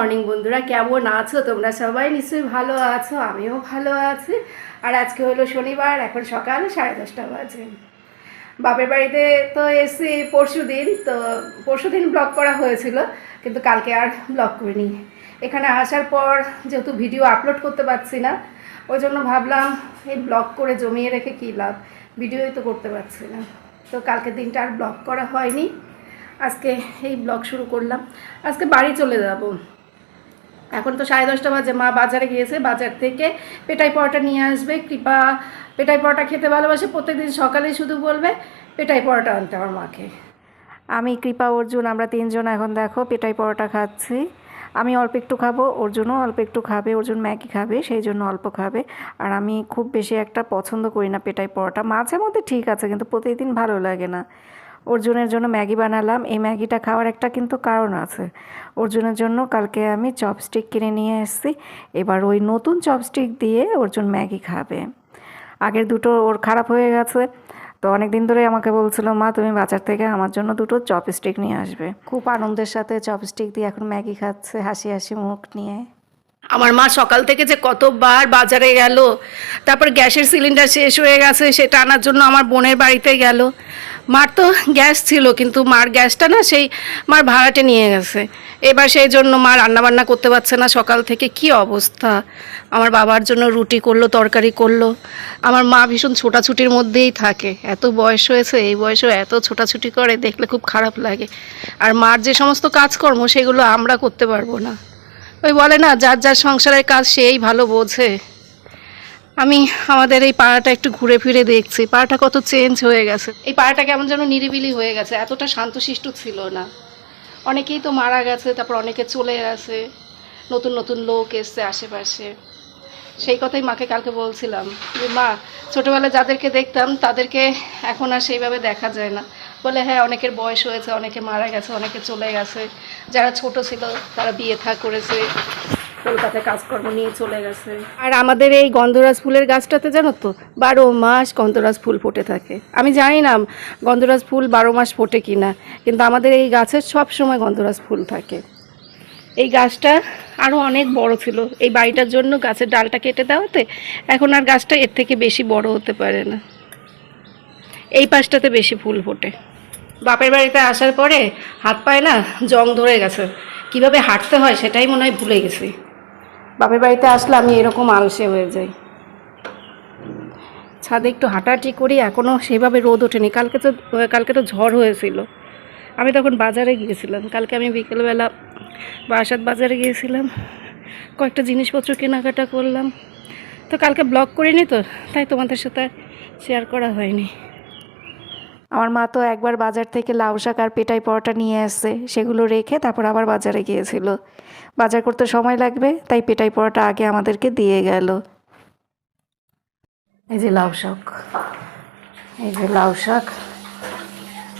Morning বন্ধুরা, কেমন আছো তোমরা সবাই? নিশ্চয়ই ভালো আছো, আমিও ভালো আছি। আর আজকে হলো শনিবার, এখন সকাল সাড়ে দশটা বাজে। বাপের বাড়িতে তো এসছি পরশু দিন, তো পরশু দিন ব্লগ করা হয়েছিল, কিন্তু কালকে আর ব্লগ করিনি। এখানে আসার পর যেহেতু ভিডিও আপলোড করতে পারছি না, ওই জন্য ভাবলাম এই ব্লগ করে জমিয়ে রেখে কী লাভ? ভিডিওই তো করতে পারছি না। তো কালকে দিনটা আর ব্লগ করা হয়নি। আজকে এই ব্লগ শুরু করলাম। আজকে বাড়ি চলে যাব। এখন তো সাড়ে দশটা বাজে, মা বাজারে গিয়েছে, বাজার থেকে পেটাই পরোটা নিয়ে আসবে। কৃপা পেটাই পরোটা খেতে ভালোবাসে, প্রত্যেকদিন সকালেই শুধু বলবে, পেটাই পরোটা আনতে আমার মাকে। আমি কৃপা, অর্জুন, আমরা তিনজন এখন দেখো পেটাই পরোটা খাচ্ছি। আমি অল্প একটু খাব, অর্জুনও অল্প একটু খাবে, অর্জুন ম্যাগি খাবে, সেই জন্য অল্প খাবে। আর আমি খুব বেশি একটা পছন্দ করি না পেটাই পরোটা। মাঝে মধ্যে ঠিক আছে, কিন্তু প্রতিদিন ভালো লাগে না। অর্জুনের জন্য ম্যাগি বানালাম। এই ম্যাগিটা খাওয়ার একটা কিন্তু কারণ আছে। অর্জুনের জন্য কালকে আমি চপস্টিক কিনে নিয়ে এসেছি। এবার ওই নতুন চপস্টিক দিয়ে অর্জুন ম্যাগি খাবে। আগের দুটো ওর খারাপ হয়ে গেছে। তো অনেক দিন ধরে আমাকে বলছিল, মা, তুমি বাজার থেকে আমার জন্য দুটো চপস্টিক নিয়ে আসবে। খুব আনন্দের সাথে চপস্টিক দিয়ে এখন ম্যাগি খাচ্ছে হাসি হাসি মুখ নিয়ে। আমার মা সকাল থেকে যে কতবার বাজারে গেল, তারপর গ্যাসের সিলিন্ডার শেষ হয়ে গেছে, সেটা আনার জন্য আমার বোনের বাড়িতে গেল। মার তো গ্যাস ছিল, কিন্তু মার গ্যাসটা না সেই মার ভাড়াটে নিয়ে গেছে। এবার সেই জন্য মা রান্নাবান্না করতে পারছে না, সকাল থেকে কি অবস্থা? আমার বাবার জন্য রুটি করল, তরকারি করল। আমার মা ভীষণ ছোটাছুটির মধ্যেই থাকে। এত বয়স হয়েছে, এই বয়সেও এত ছোটাছুটি করে, দেখলে খুব খারাপ লাগে। আর মার যে সমস্ত কাজকর্ম, সেগুলো আমরা করতে পারব না। ওই বলে না, যার যার সংসারের কাজ, সেই ভালো বোঝে। আমি আমাদের এই পাড়াটা একটু ঘুরে ফিরে দেখছি। পাড়াটা কত চেঞ্জ হয়ে গেছে। এই পাড়াটা কেমন যেন নিরিবিলি হয়ে গেছে, এতটা শান্তশিষ্ট ছিল না। অনেকেই তো মারা গেছে, তারপর অনেকে চলে গেছে, নতুন নতুন লোক এসছে আশেপাশে। সেই কথাই মাকে কালকে বলছিলাম যে, মা, ছোটোবেলায় যাদেরকে দেখতাম, তাদেরকে এখন আর সেইভাবে দেখা যায় না। বলে হ্যাঁ অনেকের বয়স হয়েছে, অনেকে মারা গেছে, অনেকে চলে গেছে। যারা ছোট ছিল, তারা বিয়ে থা করেছে। কলকাতায় কাজকর্ম নিয়ে চলে গেছে। আর আমাদের এই গন্ধরাজ ফুলের গাছটাতে জানো তো, বারো মাস গন্ধরাজ ফুল ফুটে থাকে। আমি জানি না গন্ধরাজ ফুল বারো মাস ফোটে কি না কিন্তু আমাদের এই গাছের সব সময় গন্ধরাজ ফুল থাকে। এই গাছটা আরও অনেক বড় ছিল, এই বাড়িটার জন্য গাছের ডালটা কেটে দেওয়াতে এখন আর গাছটা এর থেকে বেশি বড় হতে পারে না। এই পাশটাতে বেশি ফুল ফোটে। বাপের বাড়িতে আসার পরে হাত পায়ে না জং ধরে গেছে। কীভাবে হাঁটতে হয় সেটাই মনে হয় ভুলে গেছি। বাপের বাড়িতে আসলে আমি এরকম আলসে হয়ে যাই। ছাদে একটু হাঁটাহাঁটি করি এখনও সেভাবে রোদ ওঠেনি। কালকে তো কালকে তো ঝড় হয়েছিল। আমি তখন বাজারে গিয়েছিলাম। কালকে আমি বিকেলবেলা বারাসাত বাজারে গিয়েছিলাম। কয়েকটা জিনিসপত্র কেনাকাটা করলাম। তো কালকে ব্লগ করিনি তো, তাই তোমাদের সাথে শেয়ার করা হয়নি। আমার মা তো একবার বাজার থেকে লাউ শাক আর পেটাই পরোটা নিয়ে আসছে সেগুলো রেখে তারপর আবার বাজারে গিয়েছিল। বাজার করতে সময় লাগবে, তাই পেটাই পরোটা আগে আমাদেরকে দিয়ে গেল। এই যে লাউ শাক, এই যে লাউ শাক।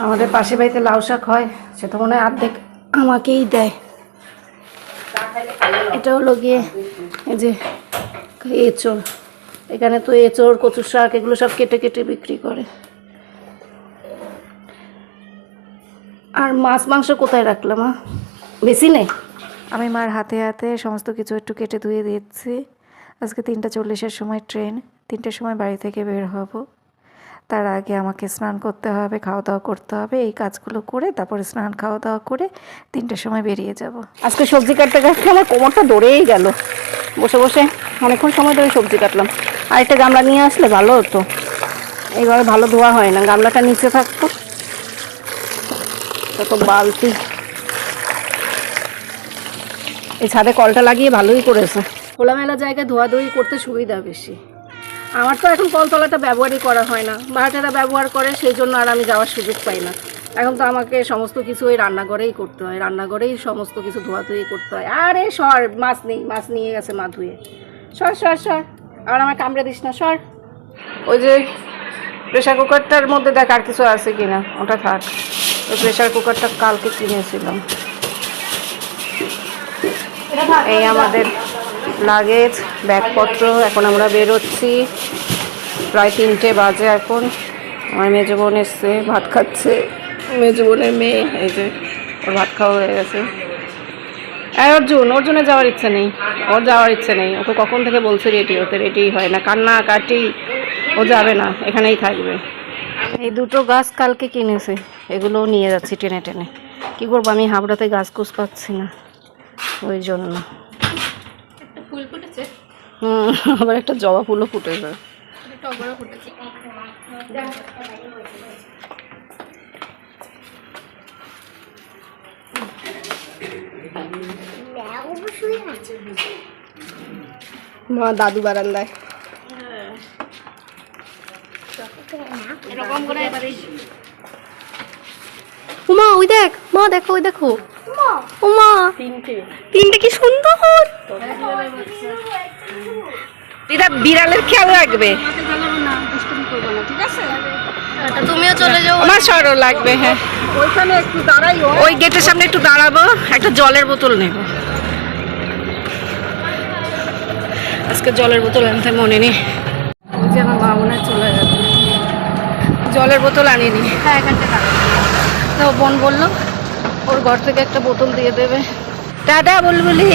আমাদের পাশে বাড়িতে লাউ শাক হয়, সে তো মনে হয় অর্ধেক আমাকেই দেয়। এটা হলো গিয়ে এই যে এঁচড়। এখানে তো এঁচড়, কচুর শাক, এগুলো সব কেটে কেটে বিক্রি করে। আর মাছ মাংস কোথায় রাখলাম মা? বেশি নেই? আমি মার হাতে হাতে সমস্ত কিছু একটু কেটে ধুয়ে দিচ্ছি আজকে তিনটা চল্লিশের সময় ট্রেন তিনটের সময় বাড়ি থেকে বের হব। তার আগে আমাকে স্নান করতে হবে খাওয়া দাওয়া করতে হবে এই কাজগুলো করে তারপরে স্নান খাওয়া দাওয়া করে তিনটের সময় বেরিয়ে যাব। আজকে সবজি কাটতে কাটতে আমার কোমরটা দৌড়েই গেল। বসে বসে অনেকক্ষণ সময় ধরে সবজি কাটলাম। আরেকটা গামলা নিয়ে আসলে ভালো হতো। এইভাবে ভালো ধোয়া হয় না গামলাটা নিচে থাকতো। কত বালতি। এই ছাদে কলটা লাগিয়ে ভালোই করেছে। খোলামেলা জায়গায় ধোয়াধুয়ি করতে সুবিধা বেশি। আমার তো এখন কলতলাটা ব্যবহারই করা হয় না। ভাড়াটেরা ব্যবহার করে সেই জন্য আর আমি যাওয়ার সুযোগ পাই না। এখন তো আমাকে সমস্ত কিছু ওই রান্নাঘরেই করতে হয়। রান্নাঘরেই সমস্ত কিছু ধোয়াধুয়ি করতে হয়। আরে সর, মাছ নেই, মাছ নিয়ে গেছে মা ধুয়ে। সর সর সর। আর আমার কামড়ে দিস না, সর। ওই যে প্রেশার কুকারটার মধ্যে দেখ আর কিছু আছে কিনা। ওটা থাক। ওই প্রেশার কুকারটা কালকে কিনেছিলাম। এই আমাদের লাগেজ ব্যাগপত্র, এখন আমরা বেরোচ্ছি। প্রায় তিনটে বাজে এখন। আমার মেজো বোন এসছে, ভাত খাচ্ছে। মেজো বোনের মেয়ে, এই যে ওর ভাত খাওয়া হয়ে গেছে। হ্যাঁ অর্জুন, অর্জুনের যাওয়ার ইচ্ছে নেই। ওর যাওয়ার ইচ্ছে নেই। ওকে কখন থেকে বলছে রেডি হতে রেডি হয় না। কান্না, কাটি, ও যাবে না। এখানেই থাকবে। এই দুটো গাছ কালকে কিনেছে। এগুলো নিয়ে যাচ্ছি টেনে টেনে। কি করব আমি হাবড়াতে গাছ কুছ পাচ্ছি না। ওই জন্য। ফুল ফুটেছে? হুম আবার একটা জবা ফুলও ফুটেছে। টগরও ফুটেছে। মা দাদু বারান্দায়। এরকম করে ওই দেখ মা দেখো ওই দেখো। উমা তিনটে। তিনটে কি সুন্দর। এটা বিড়ালের খেয়াল রাখবে। তুমিও চলে যাও। আমার সরও লাগবে হ্যাঁ। ওইখানে একটু দাঁড়াই ওই গেটের সামনে একটু দাঁড়াবো একটা জলের বোতল নেব। আজকে জলের বোতল আনতে মনে নেই। যে আমার মা মনে হয় চলে যাবে। জলের বোতল আনিনি। হ্যাঁ এখানটা। তো বোন বলল ওর ঘর থেকে একটা বোতল দিয়ে দেবে। টাটা বুলবুলি।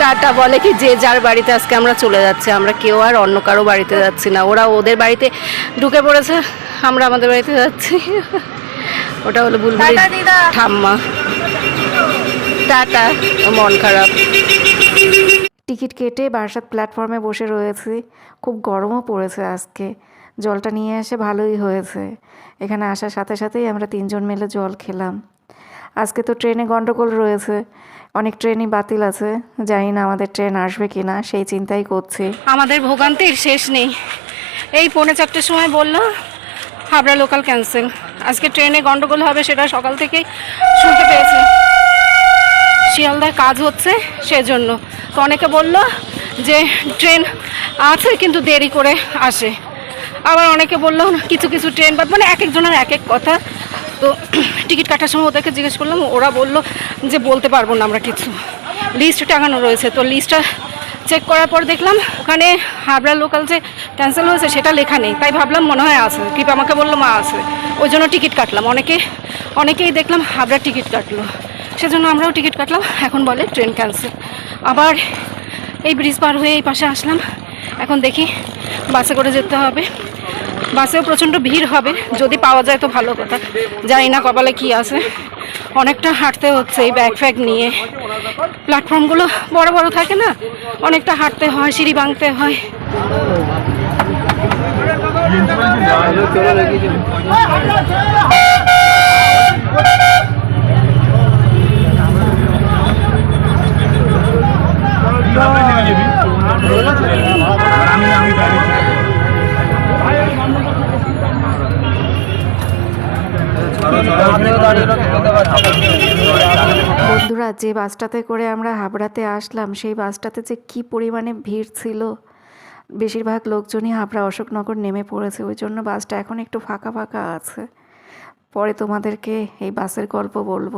টাটা বলে কি যে যার বাড়িতে আজকে আমরা চলে যাচ্ছি আমরা কেউ আর অন্য কারও বাড়িতে যাচ্ছি না। ওরা ওদের বাড়িতে ঢুকে পড়েছে আমরা আমাদের বাড়িতে যাচ্ছি। ওটা হলো বুলবুলি টাটা ঠাম্মা। টাটা মন খারাপ। টিকিট কেটে বারাসাত প্ল্যাটফর্মে বসে রয়েছি। খুব গরমও পড়েছে আজকে। জলটা নিয়ে এসে ভালোই হয়েছে। এখানে আসার সাথে সাথেই আমরা তিনজন মিলে জল খেলাম। আজকে তো ট্রেনে গন্ডগোল রয়েছে। অনেক ট্রেনই বাতিল আছে। জানি না আমাদের ট্রেন আসবে কি না সেই চিন্তাই করছি। আমাদের ভোগান্তির শেষ নেই। এই পৌনে চারটের সময় বলল, হাবড়া লোকাল ক্যান্সেল আজকে ট্রেনে গন্ডগোল হবে সেটা সকাল থেকেই শুনতে পেয়েছি। শিয়ালদায় কাজ হচ্ছে সেজন্য। তো অনেকে বলল যে, ট্রেন আছে কিন্তু দেরি করে আসে। আবার অনেকে বলল কিছু কিছু ট্রেন বাদ মানে এক একজনের এক এক কথা। তো টিকিট কাটার সময় ওদেরকে জিজ্ঞেস করলাম, ওরা বলল যে বলতে পারব না আমরা কিছু। লিস্ট টাঙানো রয়েছে, তো লিস্টটা চেক করার পর দেখলাম ওখানে হাবড়া লোকাল যে ক্যান্সেল হয়েছে সেটা লেখা নেই। তাই ভাবলাম মনে হয় আছে কৃপা আমাকে বলল মা আছে। ওই জন্য টিকিট কাটলাম। অনেকে, অনেকেই দেখলাম হাবড়া টিকিট কাটলো। সেজন্য আমরাও টিকিট কাটলাম। এখন বলে ট্রেন ক্যান্সেল আবার এই ব্রিজ পার হয়ে এই পাশে আসলাম। এখন দেখি বাসে করে যেতে হবে। বাসেও প্রচণ্ড ভিড় হবে, যদি পাওয়া যায় তো ভালো কথা। জানি না কপালে কি আছে। অনেকটা হাঁটতে হচ্ছে এই ব্যাগ ফ্যাগ নিয়ে। প্ল্যাটফর্মগুলো বড় বড় থাকে না, অনেকটা হাঁটতে হয়, সিঁড়ি ভাঙতে হয়। বন্ধুরা, যে বাসটাতে করে আমরা হাবড়াতে আসলাম, সেই বাসটাতে যে কি পরিমাণে ভিড় ছিল, বেশিরভাগ লোকজনই হাবড়া অশোকনগর নেমে পড়েছে, ওই জন্য বাসটা এখন একটু ফাঁকা ফাঁকা আছে। পরে তোমাদেরকে এই বাসের গল্প বলব।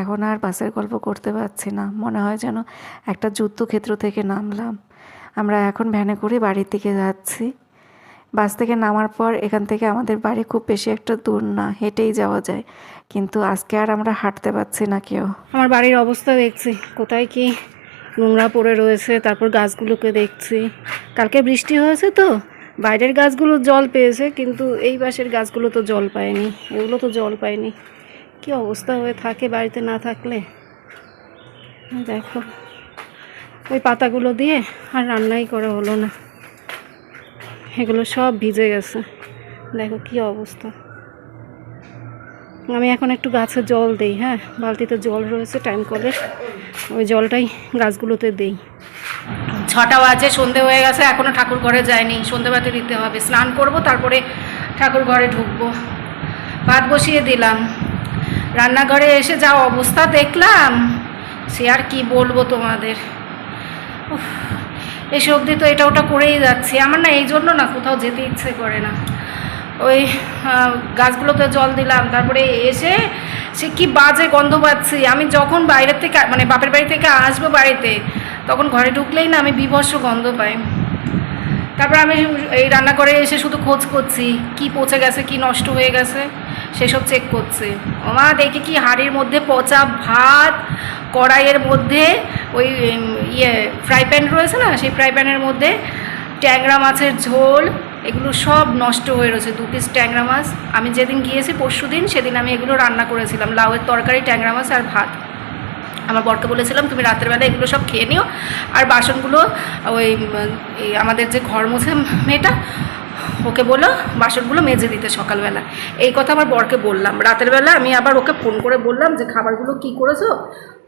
এখন আর বাসের গল্প করতে পারছি না, মনে হয় যেন একটা যুদ্ধক্ষেত্র থেকে নামলাম। আমরা এখন ভ্যানে করে বাড়ির দিকে যাচ্ছি। বাস থেকে নামার পর এখান থেকে আমাদের বাড়ি খুব বেশি একটা দূর না, হেঁটেই যাওয়া যায়। কিন্তু আজকে আর আমরা হাঁটতে পারছি না কেউ। আমার বাড়ির অবস্থা দেখছি, কোথায় কি নোংরা পড়ে রয়েছে, তারপর গাছগুলোকে দেখছি। কালকে বৃষ্টি হয়েছে তো, বাইরের গাছগুলো জল পেয়েছে, কিন্তু এই পাশের গাছগুলো তো জল পায়নি, এগুলো তো জল পায়নি। কি অবস্থা হয়ে থাকে বাড়িতে না থাকলে? দেখো। ওই পাতাগুলো দিয়ে আর রান্নাই করা হলো না। এগুলো সব ভিজে গেছে। দেখো কি অবস্থা। আমি এখন একটু গাছে জল দেই হ্যাঁ? বালতিতে জল রয়েছে টাইম কলের ওই জলটাই গাছগুলোতে দেই। ছটা বাজে, সন্ধে হয়ে গেছে এখনও ঠাকুর ঘরে যায়নি সন্ধেবাতি দিতে হবে। স্নান করব, তারপরে ঠাকুর ঘরে ঢুকবো। ভাত বসিয়ে দিলাম। রান্নাঘরে এসে যা অবস্থা দেখলাম, সে আর কি বলব তোমাদের? এসে অবধি তো এটা ওটা করেই যাচ্ছি। আমার না এই জন্য না কোথাও যেতে ইচ্ছে করে না। ওই গাছগুলোতে জল দিলাম, তারপরে এসে সে কি বাজে গন্ধ পাচ্ছি। আমি যখন বাইরের থেকে মানে বাপের বাড়ি থেকে আসব বাড়িতে, তখন ঘরে ঢুকলেই না আমি বিভৎস গন্ধ পাই। তারপর আমি এই রান্নাঘরে এসে শুধু খোঁজ করছি, কি পচে গেছে, কি নষ্ট হয়ে গেছে। সেসব চেক করছে। ওমা, দেখি কি হাড়ির মধ্যে পচা ভাত, কড়াইয়ের মধ্যে ওই ইয়ে ফ্রাই প্যান রয়েছে না? সেই ফ্রাই প্যানের মধ্যে ট্যাংরা মাছের ঝোল, এগুলো সব নষ্ট হয়ে রয়েছে, দু পিস ট্যাংরা মাছ। আমি যেদিন গিয়েছি পরশু দিন, সেদিন আমি এগুলো রান্না করেছিলাম, লাউয়ের তরকারি, ট্যাংরা মাছ আর ভাত। আমার বরকে বলেছিলাম, তুমি রাতের বেলা এগুলো সব খেয়ে নিও। আর বাসনগুলো ওই আমাদের যে ঘর মোছে মেয়েটা ওকে বলো, বাসনগুলো মেজে দিতে সকালবেলা। এই কথা আমার বরকে বললাম। রাতের বেলা আমি আবার ওকে ফোন করে বললাম যে, খাবারগুলো কি করেছ?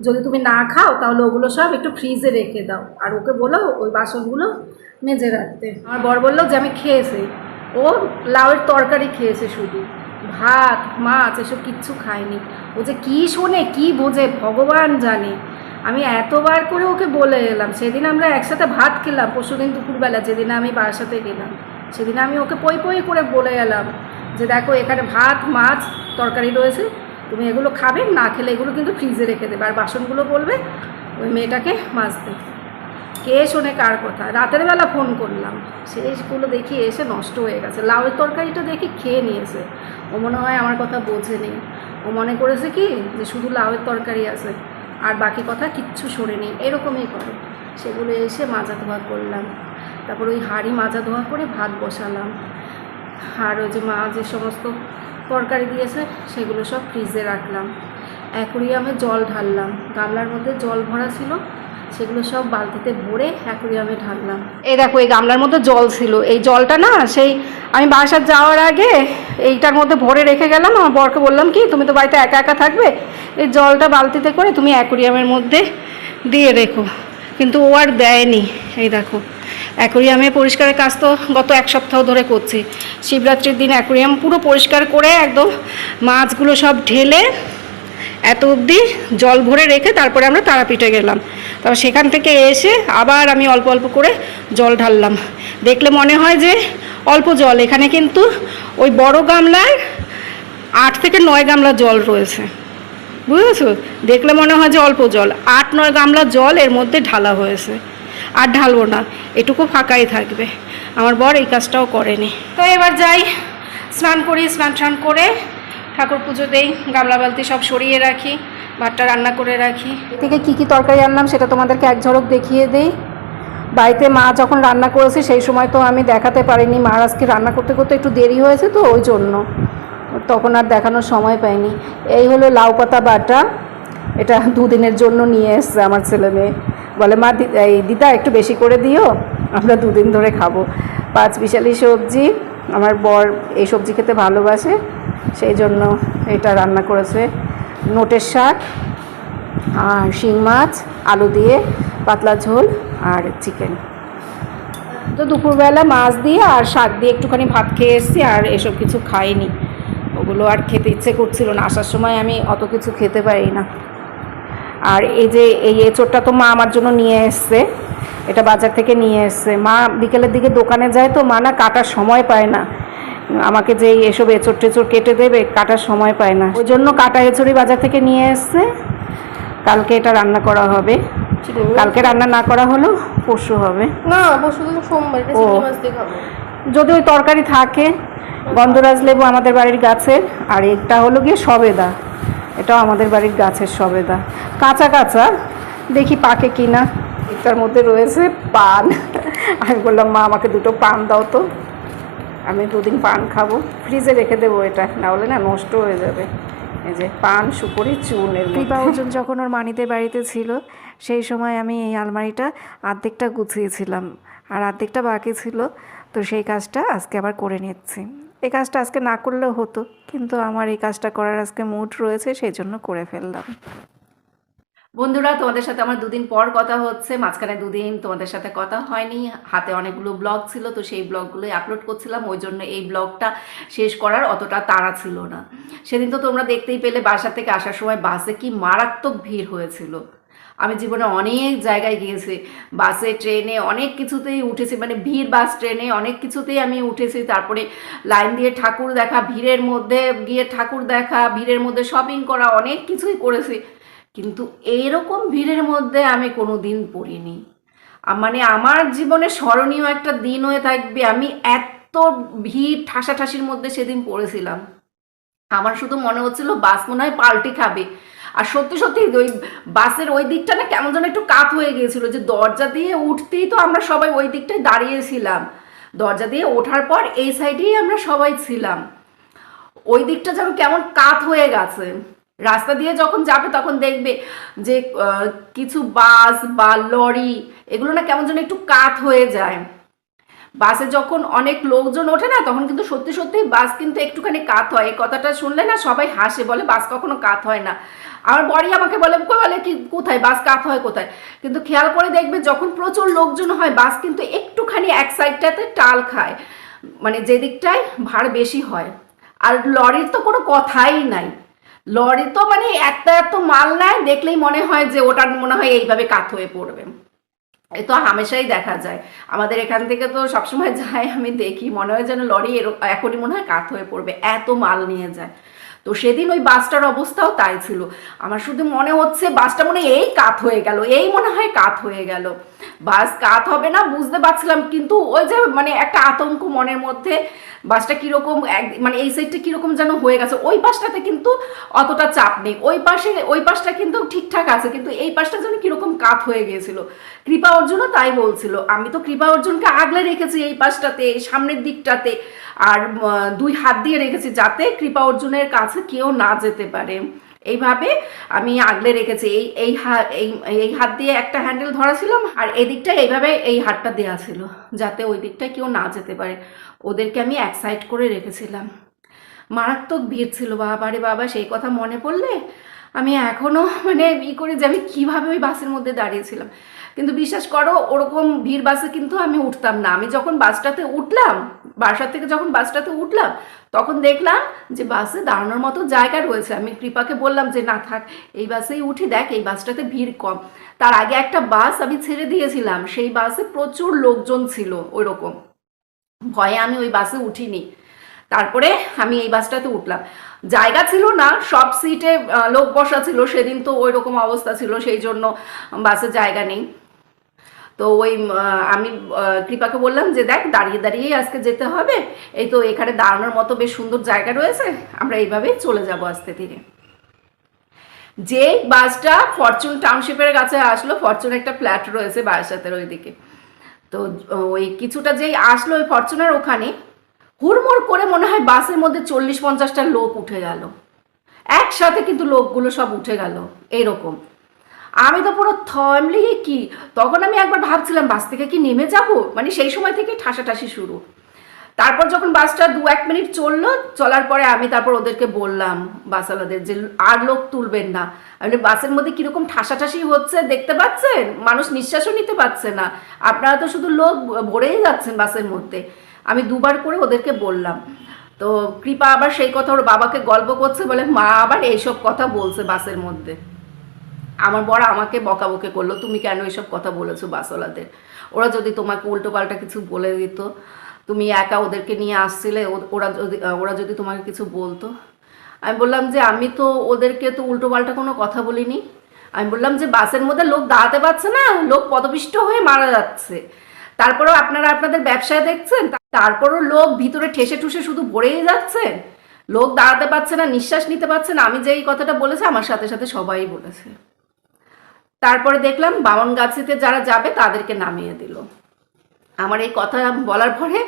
যদি তুমি না খাও, তাহলে ওগুলো সব একটু ফ্রিজে রেখে দাও। আর ওকে বলো, ওই বাসনগুলো মেজে রাখতে। আমার বর বলল যে, আমি খেয়েছি। ও লাউয়ের তরকারি খেয়েছে শুধু। ভাত, মাছ, এসব কিচ্ছু খায়নি। ও যে কী শোনে, কী বোঝে, ভগবান জানে। আমি এতবার করে ওকে বলে এলাম। সেদিন আমরা একসাথে ভাত খেলাম, পরশুদিন দুপুরবেলা, যেদিন আমি বাসাতে গেলাম। সেদিন আমি ওকে পই পই করে বলে এলাম যে দেখো, এখানে ভাত, মাছ, তরকারি রয়েছে, তুমি এগুলো খাবে, না খেলে এগুলো কিন্তু ফ্রিজে রেখে দেবে। আর বাসনগুলো বলবে, ওই মেয়েটাকে মাজতে। কে শোনে কার কথা? রাতের বেলা ফোন করলাম। সেইগুলো দেখি এসে নষ্ট হয়ে গেছে। লাউয়ের তরকারিটা দেখি খেয়ে নিয়েছে। ও মনে হয় আমার কথা বোঝেনি ও মনে করেছে কি? যে শুধু লাউয়ের তরকারি আছে, আর বাকি কথা কিচ্ছু শোনেনি এরকমই করে। সেগুলো এসে মাজা করলাম। তারপর ওই হাঁড়ি মাজা ধোয়া করে ভাত বসালাম। আর ওই যে মা যে সমস্ত তরকারি দিয়েছে, সেগুলো সব ফ্রিজে রাখলাম। অ্যাকোরিয়ামে জল ঢাললাম। গামলার মধ্যে জল ভরা ছিল, সেগুলো সব বালতিতে ভরে অ্যাকোরিয়ামে ঢাললাম। এই দেখো, এই গামলার মধ্যে জল ছিল। এই জলটা না, সেই আমি বাসার যাওয়ার আগে এইটার মধ্যে ভরে রেখে গেলাম। আমার বরকে বললাম, কি, তুমি তো বাড়িতে একা একা থাকবে? এই জলটা বালতিতে করে তুমি অ্যাকোরিয়ামের মধ্যে দিয়ে রেখো। কিন্তু ও আর দেয়নি। এই দেখো অ্যাকোরিয়ামে পরিষ্কারের কাজ তো গত এক সপ্তাহ ধরে করছি। শিবরাত্রির দিন অ্যাকোরিয়াম পুরো পরিষ্কার করে একদম মাছগুলো সব ঢেলে এত অবধি জল ভরে রেখে তারপরে আমরা তারাপীঠে গেলাম। তারপর সেখান থেকে এসে আবার আমি অল্প অল্প করে জল ঢাললাম। দেখলে মনে হয় যে অল্প জল। এখানে কিন্তু ওই বড় গামলায় আট থেকে নয় গামলা জল রয়েছে। বুঝেছ? দেখলে মনে হয় যে অল্প জল। আট, নয় গামলা জল এর মধ্যে ঢালা হয়েছে। আর ঢালবো না, এটুকু ফাঁকাই থাকবে। আমার বর এই কাজটাও করেনি। তো এবার যাই, স্নান করি, স্নান টান করে ঠাকুর পুজো দেই, গামলা বালতি সব সরিয়ে রাখি, ভাতটা রান্না করে রাখি। থেকে কি কি তরকারি আনলাম সেটা তোমাদেরকে এক ঝলক দেখিয়ে দেই। বাড়িতে মা যখন রান্না করেছে সেই সময় তো আমি দেখাতে পারিনি মা আজকে রান্না করতে করতে একটু দেরি হয়েছে তো ওই জন্য। তখন আর দেখানোর সময় পাইনি। এই হলো লাউ পাতা বাটা, এটা দুদিনের জন্য নিয়ে এসছে আমার ছেলে মেয়ে। বলে, মা এই দিদা একটু বেশি করে দিও, আমরা দুদিন ধরে খাব। পাঁচ বিশালি সবজি, আমার বর এই সবজি খেতে ভালোবাসে, সেই জন্য এটা রান্না করেছে। নোটের শাক, আর শিং মাছ, আলু দিয়ে পাতলা ঝোল, আর চিকেন। তো দুপুরবেলা মাছ দিয়ে আর শাক দিয়ে একটুখানি ভাত খেয়ে এসেছি, আর এসব কিছু খাইনি। ওগুলো আর খেতে ইচ্ছে করছিল না। আসার সময় আমি অত কিছু খেতে পারি না। আর এই যে এই এঁচোড়টা তো মা আমার জন্য নিয়ে এসছে এটা বাজার থেকে নিয়ে এসছে। মা বিকেলের দিকে দোকানে যায় তো মা না কাটার সময় পায় না। আমাকে যে এসব এঁচোড় টেচোড় কেটে দেবে কাটার সময় পায় না। ওই জন্য কাটা এঁচড়ই বাজার থেকে নিয়ে এসছে। কালকে এটা রান্না করা হবে। কালকে রান্না না করা হলো পরশু হবে। না পরশু দিন সোমবার ও। যদি ওই তরকারি থাকে গন্ধরাজ লেবু আমাদের বাড়ির গাছের আর এটা হলো গিয়ে সবেদা। এটাও আমাদের বাড়ির গাছের সবেদা। কাঁচা কাঁচা, দেখি পাকে কিনা। এটার মধ্যে রয়েছে পান। আমি বললাম, মা, আমাকে দুটো পান দাও তো। আমি দুদিন পান খাব। ফ্রিজে রেখে দেবো এটা। না হলে না নষ্ট হয়ে যাবে। এই যে পান, সুপুরি, চুন এর কৃপা অর্জুন যখন ওর মানিদের বাড়িতে ছিল, সেই সময় আমি এই আলমারিটা আর্ধেকটা গুছিয়েছিলাম। আর আর্ধেকটা বাকি ছিল, তো সেই কাজটা আজকে আবার করে নিচ্ছি। এই কাজটা আজকে না করলেও হতো, কিন্তু আমার এই কাজটা করার আজকে মুড রয়েছে, সেই জন্য করে ফেললাম। বন্ধুরা, তোমাদের সাথে আমার দুদিন পর কথা হচ্ছে। মাঝখানে দুদিন তোমাদের সাথে কথা হয়নি। হাতে অনেকগুলো ব্লগ ছিল, তো সেই ব্লগগুলোই আপলোড করছিলাম। ওই জন্য এই ব্লগটা শেষ করার অতটা তাড়া ছিল না। সেদিন তো তোমরা দেখতেই পেলে, বাসা থেকে আসার সময় বাসে কি মারাত্মক ভিড় হয়েছিল। আমি জীবনে অনেক জায়গায় গিয়েছি। বাসে, ট্রেনে অনেক কিছুতেই উঠেছি মানে ভিড় বাস, ট্রেনে অনেক কিছুতেই আমি উঠেছি। তারপরে লাইন দিয়ে ঠাকুর দেখা, ভিড়ের মধ্যে গিয়ে ঠাকুর দেখা, ভিড়ের মধ্যে শপিং করা, অনেক কিছুই করেছি। কিন্তু এইরকম ভিড়ের মধ্যে আমি কোনো দিন পড়িনি মানে আমার জীবনে স্মরণীয় একটা দিন হয়ে থাকবে, আমি এত ভিড় ঠাসাঠাসির মধ্যে সেদিন পড়েছিলাম। আমার শুধু মনে হচ্ছিল বাস মনে হয় পাল্টি খাবে। আর সত্যি সত্যি ওই বাসের ওই দিকটা না কেমন যেন একটু কাত হয়ে গিয়েছিল যে দরজা দিয়ে উঠতেই তো আমরা সবাই ওই দিকটায় দাঁড়িয়েছিলাম। দরজা দিয়ে ওঠার পর এই সাইডেই আমরা সবাই ছিলাম। ওই দিকটা যেন কেমন কাত হয়ে গেছে। রাস্তা দিয়ে যখন যাবে তখন দেখবে যে কিছু বাস বা লরি এগুলো না কেমন যেন একটু কাত হয়ে যায়। বাসে যখন অনেক লোকজন ওঠে না, তখন কিন্তু সত্যি সত্যি বাস কিন্তু একটুখানি কাত হয়। এই কথাটা শুনলে না সবাই হাসে, বলে বাস কখনো কাত হয় না। আমার বড়ি আমাকে বলে বলে কি, কোথায়? বাস কাত হয় কোথায়? কিন্তু খেয়াল করে দেখবে যখন প্রচুর লোকজন হয়, বাস কিন্তু একটুখানি এক সাইডটাতে টাল খায়। মানে যে দিকটায় ভাড় বেশি হয়। আর লরির তো কোনো কথাই নাই। লরি তো মানে একটা এত মাল নেয়, দেখলেই মনে হয় যে ওটার মনে হয় এইভাবে কাত হয়ে পড়বে। এ তো হামেশাই দেখা যায়। আমাদের এখান থেকে তো সবসময় যায়, আমি দেখি। মনে হয় যেন লরি এখনই মনে হয় কাত হয়ে পড়বে, এত মাল নিয়ে যায়। তো সেদিন ওই বাসটার অবস্থাও তাই ছিল। আমার শুধু মনে হচ্ছে বাসটা মনে এই কাত হয়ে গেল, এই মনে হয় কাত হয়ে গেল। বাস কাত হবে না, বুঝতে পারছিলাম, কিন্তু ওই যে মানে একটা আতঙ্ক মনের মধ্যে বাসটা কীরকম মানে এই সাইডটা কীরকম যেন হয়ে গেছে, ওই পাশটাতে কিন্তু অতটা চাপ নেই। ওই পাশে, ওই পাশটা কিন্তু ঠিকঠাক আছে, কিন্তু এই পাশটা যেন কীরকম কাত হয়ে গিয়েছিল। কৃপা অর্জুনও তাই বলছিল, আমি তো কৃপা অর্জুনকে আগলে রেখেছি এই পাশটাতে, সামনের দিকটাতে। আর দুই হাত দিয়ে রেখেছি যাতে কৃপা অর্জুনের কাছে কেউ না যেতে পারে। এইভাবে আমি আগলে রেখেছি। এই এই হাত এই হাত দিয়ে একটা হ্যান্ডেল ধরা ছিলাম আর এই দিকটা এইভাবে এই হাতটা দেওয়া ছিল, যাতে ওই দিকটা কেউ না যেতে পারে। ওদেরকে আমি এক সাইড করে রেখেছিলাম। মারাত্মক ভিড় ছিল, বাবারে বাবা, সেই কথা মনে পড়লে আমি এখনও মানে ই করি যে আমি কীভাবে ওই বাসের মধ্যে দাঁড়িয়েছিলাম। কিন্তু বিশ্বাস করো, ওরকম ভিড় বাসে কিন্তু আমি উঠতাম না। আমি যখন বাসটাতে উঠলাম, বাসার থেকে যখন বাসটাতে উঠলাম, তখন দেখলাম যে বাসে দাঁড়ানোর মতো জায়গা রয়েছে। আমি কৃপাকে বললাম যে, না থাক, এই বাসেই উঠি, দেখ, এই বাসটাতে ভিড় কম। তার আগে একটা বাস আমি ছেড়ে দিয়েছিলাম। সেই বাসে প্রচুর লোকজন ছিল, ওইরকম। ভয়ে আমি ওই বাসে উঠিনি। তারপরে আমি এই বাসটাতে উঠলাম। জায়গা ছিল না, সব সিটে লোক বসা ছিল, সেদিন তো ওই রকম অবস্থা ছিল, সেই জন্য বাসে জায়গা নেই। তো ওই আমি কৃপাকে বললাম যে দেখ, দাঁড়িয়ে দাঁড়িয়েই আজকে যেতে হবে। এই তো এখানে দাঁড়ানোর মতো বেশ সুন্দর জায়গা রয়েছে, আমরা এইভাবেই চলে যাব আস্তে ধীরে। যে বাসটা ফরচুন টাউনশিপের কাছে আসলো, ফরচুন একটা ফ্ল্যাট রয়েছে বারাসাতের ওইদিকে। তো ওই কিছুটা যেই আসলো ওই ফরচুনার ওখানে হুড়মুড় করে মনে হয় বাসের মধ্যে চল্লিশ পঞ্চাশটা লোক উঠে গেল। একসাথে কিন্তু লোকগুলো সব উঠে গেল, এরকম। আমি তো পুরো থমলি কি? তখন আমি একবার ভাবছিলাম, বাস থেকে কি নেমে যাব? মানে সেই সময় থেকে ঠাসাঠাসি শুরু। তারপর যখন বাসটা দু এক মিনিট চলল, চলার পরে আমি তারপর ওদেরকে বললাম বাসওয়ালাদের যে আর লোক তুলবেন না। আমি বাসের মধ্যে কীরকম ঠাসাঠাসি হচ্ছে দেখতে পাচ্ছেন? মানুষ নিঃশ্বাসও নিতে পারছে না। আপনারা তো শুধু লোক ভরেই যাচ্ছেন বাসের মধ্যে। আমি দুবার করে ওদেরকে বললাম। তো কৃপা আবার সেই কথা ওর বাবাকে গল্প করছে বলে মা আবার এইসব কথা বলছে বাসের মধ্যে। আমার বড় আমাকে বকাবকি করল, তুমি কেন এইসব কথা বলেছ বাসওয়ালাদের? ওরা যদি তোমাকে উল্টো পাল্টা কিছু বলে দিত তুমি একা ওদেরকে নিয়ে আসছিলে ওরা যদি ওরা যদি তোমাকে কিছু বলতো। আমি বললাম যে, আমি তো ওদেরকে তো উল্টো পাল্টা কোনো কথা বলিনি। আমি বললাম যে, বাসের মধ্যে লোক দাঁড়াতে পারছে না, লোক পদপিষ্ট হয়ে মারা যাচ্ছে। তারপরেও আপনারা আপনাদের ব্যবসায় দেখছেন? তারপরও লোক ভিতরে ঠেসে ঠুসে শুধু ভরেই যাচ্ছে? লোক দাঁড়াতে পারছে না, নিঃশ্বাস নিতে পারছে না। আমি যেই কথাটা বলেছি, আমার সাথে সাথে সবাই বলেছে। তারপরে দেখলাম বামনগাছিতে যারা যাবে, তাদেরকে নামিয়ে দিল। আমার এই কথা বলার পরে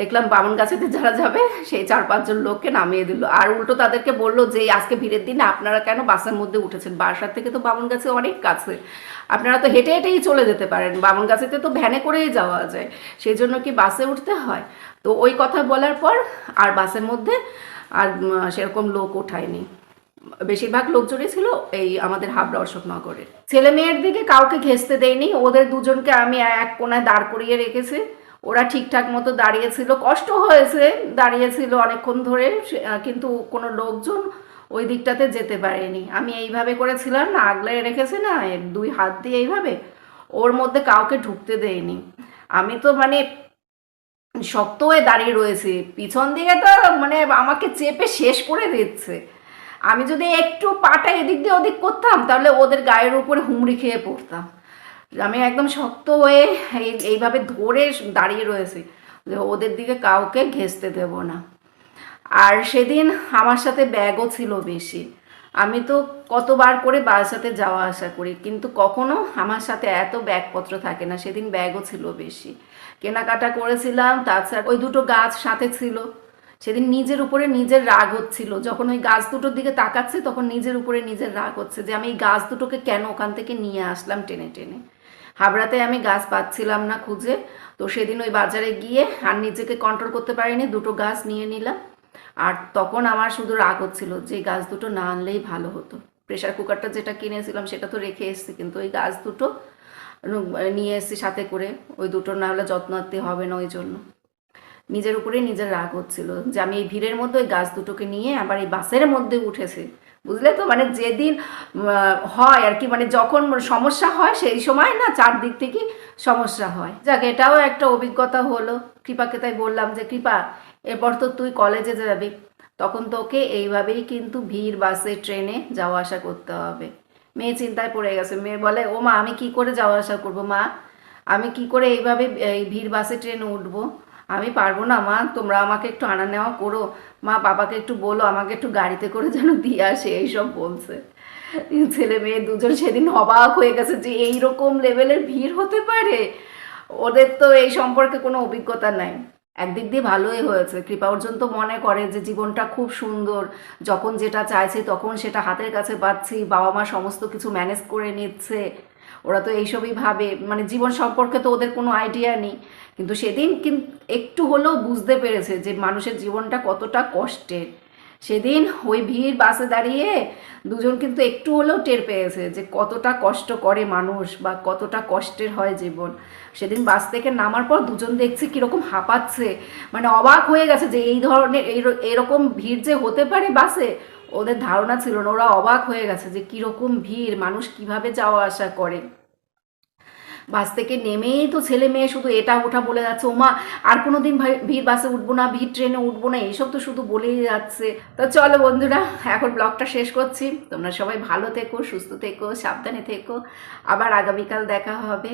দেখলাম বামনগাছিতে যারা যাবে, সেই চার পাঁচজন লোককে নামিয়ে দিল। আর উল্টো তাদেরকে বলল যে আজকে ভিড়ের দিনে আপনারা কেন বাসের মধ্যে উঠেছেন? বাসার থেকে তো বামন গাছে অনেক কাছে। আপনারা তো হেঁটে হেঁটেই চলে যেতে পারেন। বামনগাছিতে তো ভ্যানে করেই যাওয়া যায়। সেই জন্য কি বাসে উঠতে হয়? তো ওই কথা বলার পর আর বাসের মধ্যে আর সেরকম লোক ওঠায়নি। বেশিরভাগ লোকজনই ছিল এই আমাদের হাবড়া অশোকনগরের ছেলে মেয়ের দিকে কাউকে ঘেঁচতে দেয়নি, ওদের দুজনকে আমি এক কোনায় দাঁড় করিয়ে রেখেছি। ওরা ঠিকঠাক মতো দাঁড়িয়েছিল, কষ্ট হয়েছে, দাঁড়িয়েছিল অনেকক্ষণ ধরে কিন্তু কোনো লোকজন ওই দিকটাতে যেতে পারেনি। আমি এইভাবে করেছিলাম না আগলে রেখেছি না দুই হাত দিয়ে এইভাবে, ওর মধ্যে কাউকে ঢুকতে দেয়নি। আমি তো মানে শক্ত হয়ে দাঁড়িয়ে রয়েছি, পিছন দিকে তো মানে আমাকে চেপে শেষ করে দিচ্ছে। আমি যদি একটু পাটা এদিক দিয়ে ওদিক করতাম, তাহলে ওদের গায়ের উপরে হুমড়ি খেয়ে পড়তাম। আমি একদম শক্ত হয়ে এই, এইভাবে ধরে দাঁড়িয়ে রয়েছি যে ওদের দিকে কাউকে ঘেঁচতে দেব না। আর সেদিন আমার সাথে ব্যাগও ছিল বেশি। আমি তো কতবার করে বাসাতে যাওয়া আসা করি, কিন্তু কখনো আমার সাথে এত ব্যাগপত্র থাকে না। সেদিন ব্যাগও ছিল বেশি। কেনাকাটা করেছিলাম, তাছাড়া ওই দুটো গাছ সাথে ছিল। সেদিন নিজের উপরে নিজের রাগ হচ্ছিল। যখন ওই গাছ দুটোর দিকে তাকাচ্ছে, তখন নিজের উপরে নিজের রাগ হচ্ছে যে, আমি এই গাছ দুটোকে কেন ওখান থেকে নিয়ে আসলাম টেনে টেনে? হাবড়াতে আমি গাছ পাচ্ছিলাম না খুঁজে। তো সেদিন ওই বাজারে গিয়ে আর নিজেকে কন্ট্রোল করতে পারিনি, দুটো গাছ নিয়ে নিলাম। আর তখন আমার শুধু রাগ হচ্ছিল যে গাছ দুটো না আনলেই ভালো হতো। প্রেশার কুকারটা যেটা কিনেছিলাম, সেটা তো রেখে এসেছি, কিন্তু ওই গাছ দুটো নিয়ে এসেছি সাথে করে। ওই দুটো না হলে যত্ন হবে না ওই জন্য। নিজের উপরে নিজের রাগ হচ্ছিল যে আমি এই ভিড়ের মধ্যে ওই গাছ দুটোকে নিয়ে আবার এই বাসের মধ্যে উঠেছে। বুঝলে তো? মানে যেদিন হয় আর কি মানে যখন সমস্যা হয় সেই সময় না চারদিক থেকে সমস্যা হয়। যাক, এটাও একটা অভিজ্ঞতা হলো। কৃপাকে তাই বললাম যে, কৃপা, এরপর তো তুই কলেজে যাবি। তখন তোকে এইভাবেই কিন্তু ভিড়, বাসে, ট্রেনে যাওয়া আসা করতে হবে। মেয়ে চিন্তায় পড়ে গেছে। মেয়ে বলে ও মা আমি কি করে যাওয়া আসা করব মা? আমি কি করে এইভাবে এই ভিড়, বাসে, ট্রেনে উঠবো? আমি পারব না, মা। তোমরা আমাকে একটু আনা নেওয়া করো। মা, বাবাকে একটু বলো, আমাকে একটু গাড়িতে করে যেন দিয়ে আসে, এইসব বলছে। ছেলে মেয়ে দুজন সেদিন অবাক হয়ে গেছে যে এইরকম লেভেলের ভিড় হতে পারে। ওদের তো এই সম্পর্কে কোনো অভিজ্ঞতা নাই। একদিক দিয়ে ভালোই হয়েছে। কৃপা অর্জুন তো মনে করে যে জীবনটা খুব সুন্দর। যখন যেটা চাইছে তখন সেটা হাতের কাছে পাচ্ছি। বাবা মা সমস্ত কিছু ম্যানেজ করে নিচ্ছে। ওরা তো এইসবই ভাবে। মানে জীবন সম্পর্কে তো ওদের কোনো আইডিয়া নেই। কিন্তু সেদিন কিন্তু একটু হলেও বুঝতে পেরেছে যে মানুষের জীবনটা কতটা কষ্টের। সেদিন ওই ভিড় বাসে দাঁড়িয়ে দুজন কিন্তু একটু হলেও টের পেয়েছে যে কতটা কষ্ট করে মানুষ বা কতটা কষ্টের হয় জীবন। সেদিন বাস থেকে নামার পর দুজন দেখছি কীরকম হাঁপাচ্ছে। মানে অবাক হয়ে গেছে যে এই ধরনের, এই- এরকম ভিড় যে হতে পারে বাসে ওদের ধারণা ছিল না, ওরা অবাক হয়ে গেছে যে কীরকম ভিড়, মানুষ কীভাবে যাওয়া আসা করে। বাস থেকে নেমেই তো ছেলে মেয়ে শুধু এটা ওঠা বলে যাচ্ছে, ওমা, আর কোনো দিন ভিড় বাসে উঠবো না, ভিড় ট্রেনে উঠবো না এইসব তো শুধু বলেই যাচ্ছে। তো চলো বন্ধুরা, এখন ব্লগটা শেষ করছি। তোমরা সবাই ভালো থেকো, সুস্থ থেকো, সাবধানে থেকো। আবার আগামীকাল দেখা হবে।